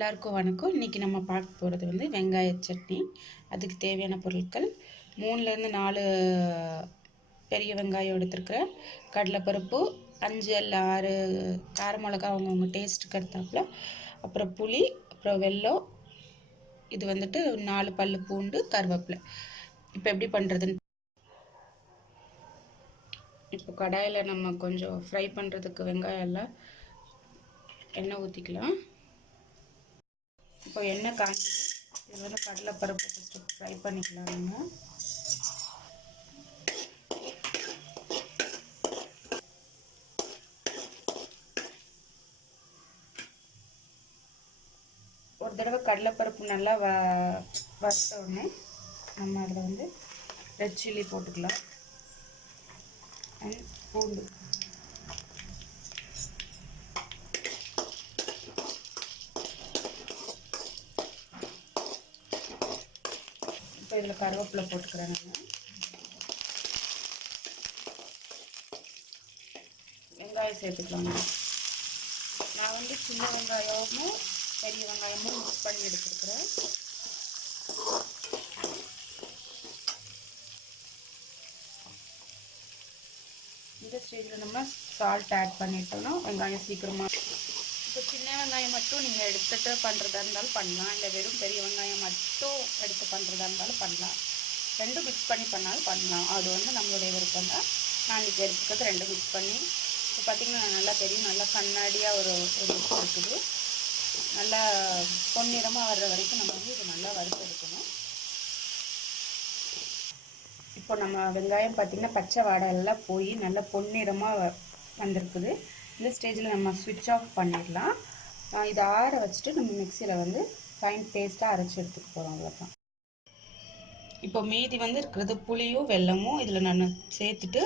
எல்லாருக்கும் வணக்கம். இன்றைக்கி நம்ம பார்க்க போகிறது வந்து வெங்காய சட்னி. அதுக்கு தேவையான பொருட்கள் 3லேருந்து 4 பெரிய வெங்காயம் எடுத்துருக்கிறேன். கடலைப்பருப்பு 5 இல்லை 6 கார மிளகா அவங்கவுங்க டேஸ்ட்டுக்கு எடுத்தாப்புல, அப்புறம் புளி, அப்புறம் வெல்லம், இது வந்துட்டு 4 பல்லு பூண்டு, கருவேப்பிலை. இப்போ எப்படி பண்ணுறதுன்னு, இப்போ கடாயில் நம்ம கொஞ்சம் ஃப்ரை பண்ணுறதுக்கு வெங்காயம் எல்லாம் எண்ணெய் ஊற்றிக்கலாம். இப்போ எண்ணெய் காஞ்சிது. இது வந்து கடலைப்பருப்பு ஃபஸ்ட்டு ஃப்ரை பண்ணிக்கலாம். நம்ம ஒரு தடவை கடலைப்பருப்பு நல்லா வறுத்த உடனே நம்ம அதில் வந்து ரெட் சில்லி போட்டுக்கலாம் அண்ட் பூண்டு. இப்போ இதில் கருவேப்பிலை போட்டுக்கிறேன். வெங்காயம் சேர்த்துக்கலாம். நான் வந்து சின்ன வெங்காயமும் பெரிய வெங்காயமும் மிக்ஸ் பண்ணி எடுத்துருக்குறேன். இந்த ஸ்டேஜில் நம்ம சால்ட் ஆட் பண்ணிட்டோம்னா வெங்காயம் சீக்கிரமாக. இப்போ சின்ன வெங்காயம் மட்டும் நீங்கள் எடுத்துகிட்டு பண்ணுறதா இருந்தாலும் பண்ணலாம், இல்லை வெறும் பெரிய வெங்காயம் மட்டும் எடுத்து பண்ணுறதா இருந்தாலும் பண்ணலாம். ரெண்டும் மிக்ஸ் பண்ணி பண்ணாலும் பண்ணலாம். அது வந்து நம்மளுடைய விருப்பம் தான். நான் இன்றைக்கி எடுத்துக்கிறது ரெண்டும் மிக்ஸ் பண்ணி. இப்போ பார்த்திங்கன்னா நல்லா தெரியும், நல்லா கண்ணாடியாக ஒரு இருக்குது. நல்லா பொன்னிறமாக வர்ற வரைக்கும் நம்ம வந்து இது நல்லா வறுத்து எடுக்கணும். இப்போ நம்ம வெங்காயம் பார்த்திங்கன்னா பச்சை வாடை எல்லாம் போய் நல்லா பொன்னிறமாக வந்திருக்குது. இந்த ஸ்டேஜில் நம்ம ஸ்விட்ச் ஆஃப் பண்ணிடலாம். இதை ஆற வச்சுட்டு நம்ம மிக்சியில் வந்து ஃபைன் பேஸ்ட்டாக அரைச்சி எடுத்துக்க போகிறோம். அவ்வளோதான். இப்போ மீதி வந்து இருக்கிறது புளியும் வெல்லமும் இதில் நான் சேர்த்துட்டு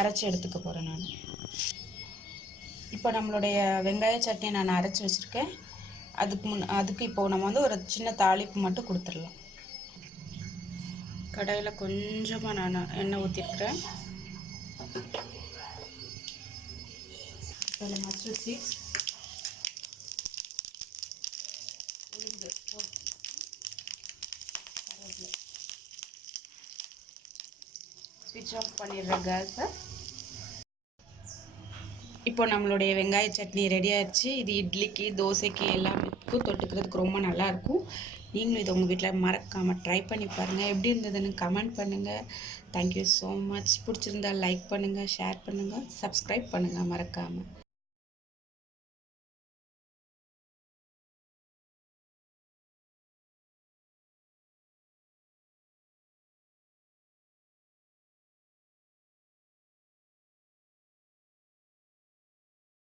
அரைச்சி எடுத்துக்க போகிறேன். நான் இப்போ நம்மளுடைய வெங்காய சட்னி நான் அரைச்சி வச்சுருக்கேன். அதுக்கு இப்போ நம்ம வந்து ஒரு சின்ன தாளிப்பு மட்டும் கொடுத்துடலாம். கடாயில் கொஞ்சமாக நான் எண்ணெய் ஊற்றிருக்கிறேன். அதில் மஸ்டர்ட் சீட்ஸ், உளுந்து போட்டு ஸ்விட்ச் ஆஃப் பண்ணிடுறேன் கேஸை. இப்போ நம்மளுடைய வெங்காய சட்னி ரெடி ஆகிடுச்சு. இது இட்லிக்கு, தோசைக்கு எல்லாத்துக்கும் தொட்டுக்கிறதுக்கு ரொம்ப நல்லாயிருக்கும். நீங்களும் இதை உங்கள் வீட்டில் மறக்காமல் ட்ரை பண்ணி பாருங்கள். எப்படி இருந்ததுன்னு கமெண்ட் பண்ணுங்கள். Thank you so much. பிடிச்சிருந்தா லைக் பண்ணுங்கள், ஷேர் பண்ணுங்கள், சப்ஸ்கிரைப் பண்ணுங்கள் மறக்காமல்.